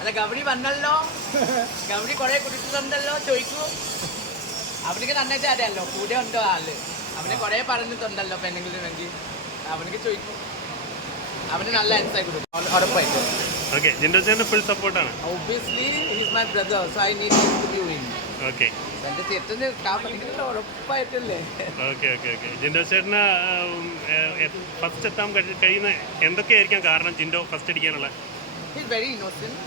അല്ല ഗൗരി വന്നല്ലോ. ഗൗരി കുറെ കുടിച്ചിട്ടുണ്ടല്ലോ ചോദിക്കൂ. അവനിക്ക് നന്നായിട്ട് അറിയാലോ കൂടെ ഉണ്ടോ ആൾ. അവനെ കുറെ പറഞ്ഞിട്ടുണ്ടല്ലോ പെണ്ണെങ്കിലും വേണ്ടി. അവനിക്ക് ചോദിക്കും. അവന് നല്ല ആൻസർ കൊടുക്കും. ഉറ- ഉറപ്പായിട്ടും. ഓക്കെ ജിൻഡോ ചേട്ടന് ഫുൾ സപ്പോർട്ടാണ് obviously he's my brother so I need to be win okay എന്റെ കാപ്പണിക്കല്ലോ ഉറപ്പായിട്ടല്ലേ? ഓക്കെ ഓക്കെ ഓക്കെ ജിൻഡോ ചേട്ടന് ഫസ്റ്റ് എത്താൻ കഴി- കഴിയുന്ന എന്തൊക്കെയായിരിക്കാം കാരണം ജിൻഡോ ഫസ്റ്റ് അടിക്കാനുള്ള? വെരി ഇന്നോസെന്റ്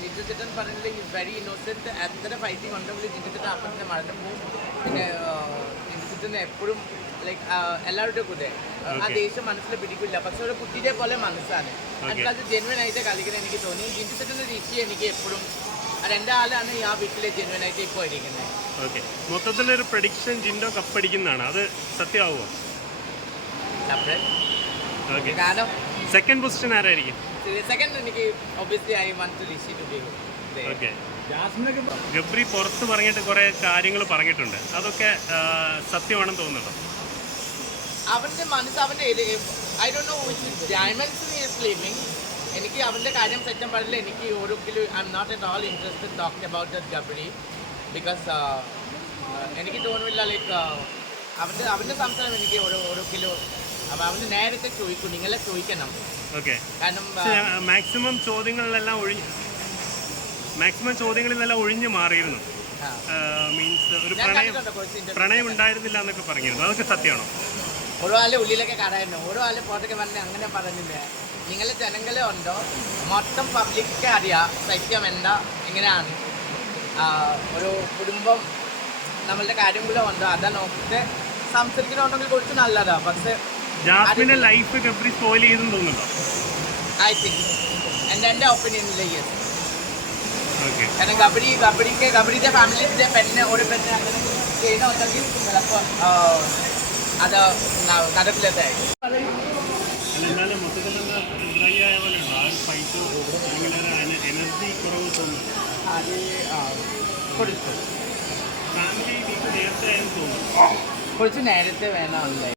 ജിന്ദു ചേട്ടൻ പറഞ്ഞില്ല ഹിസ് വെരി ഇന്നോസെന്റ് എത്ര ഫൈറ്റിംഗ് ഉണ്ടെങ്കിലും ജിന്ദു ചേട്ടൻ അപ്പത്തിനെ മറന്നു പോകും പിന്നെ ജിന്ദു ചേട്ടൻ എപ്പോഴും ലൈക്ക് എല്ലാവരുടെ കൂടെ ആ, ദേഷ്യം മനസ്സിൽ പിടിക്കില്ല. പക്ഷെ ഒരു കുട്ടിയെ പോലെ മനസ്സാണ്. അതിനകത്ത് അത് ജെന്വൻ ആയിട്ട് കളിക്കുന്നത് എനിക്ക് തോന്നി. ജിന്ദു ചേട്ടന്റെ എനിക്ക് എപ്പോഴും രണ്ടാളാണ് ആ വീട്ടിലെ ജെന്വൻ ആയിട്ട് ഇപ്പോൾ ഇരിക്കുന്നത് ഓക്കെ. മൊത്തത്തിലൊരു പ്രഡിക്ഷൻ ജിൻഡോ കപ്പടിക്കുന്നതാണ്. അത് സത്യമാവുമോ? കാരണം സെക്കൻഡ് പൊസിഷൻ ആരായിരിക്കും? സെക്കൻഡ് എനിക്ക് obviously I want to Rishi to be okay Gabri പുറത്ത് പറഞ്ഞിട്ട് കുറെ കാര്യങ്ങൾ പറഞ്ഞിട്ടുണ്ട്. അതൊക്കെ സത്യമാണെന്ന് തോന്നുന്നുണ്ടോ? അവന്റെ മനസ്സ് അവന്റെ I do know which diamonds is living എനിക്ക് അവന്റെ കാര്യം സെറ്റം പറഞ്ഞില്ല എനിക്ക് ഒരു kilo I'm not at all interested talking about that Gabri because എനിക്ക് തോന്നുന്നില്ല ലൈക്ക് അവന്റെ അവന്റെ സംസാരം എനിക്ക് ഒരു ഒരു കിലോ നേരത്തെ ചോദിക്കും നിങ്ങളെ ചോദിക്കണം. ഓക്കെ. കാരണം മാക്സിമം ചോദ്യങ്ങളിലെല്ലാം ഒഴിഞ്ഞ് മാക്സിമം ചോദ്യങ്ങളിലെല്ലാം ഒഴിഞ്ഞു മാറിയിരുന്നു. മീൻസ് ഒരു പ്രണയം. പ്രണയം ഉണ്ടായിരുന്നില്ല എന്നൊക്കെ പറഞ്ഞിരുന്നു. അതൊക്കെ സത്യമാണോ? ഓരോ ആളെ ഉള്ളിലൊക്കെ കടയുന്നു ഓരോ ആളെ പോട്ടൊക്കെ പറഞ്ഞ് അങ്ങനെ പറഞ്ഞില്ല? നിങ്ങളെ ജനങ്ങളെ ഉണ്ടോ? മൊത്തം പബ്ലിക്ക് അറിയാം സത്യം എന്താ എങ്ങനെയാണ്? ഒരു കുടുംബം നമ്മളുടെ കാര്യങ്ങളോ ഉണ്ടോ? അതാ നോക്കിയിട്ട് സംസാരിക്കുന്നുണ്ടെങ്കിൽ കുറച്ച് നല്ലതാണ് പക്ഷെ ജാസ്മിന്റെ ലൈഫ് ഗബ്രി സ്പോയിൽ ചെയ്തെന്ന് തോന്നുന്നുണ്ടോ? ഐ തിങ്ക് എന്റെ എന്റെ ഒപ്പീനിയനിൽ യെസ് കാരണം കബഡി കബഡിക്ക് കബഡിയുടെ ഫാമിലിയുടെ പെണ്ണ് ഒരു പെണ്ണ് അങ്ങനെ ചെയ്യുന്നുണ്ടെങ്കിൽ ചിലപ്പോൾ അത് നടക്കില്ലാതായിരിക്കും അല്ല എന്നാലും മൊത്തത്തിലുള്ള ഡ്രൈ ആയ പോലെ ഉണ്ടോ? ആ ഫൈറ്റ് അല്ലെങ്കിൽ എനർജി കുറവ് തോന്നുന്നു അത് ആ, കൊടുത്തു. ഫാമിലി വീക്ക് നേരത്തെ ആയെന്ന് കുറച്ച് നേരത്തെ വേണമല്ലേ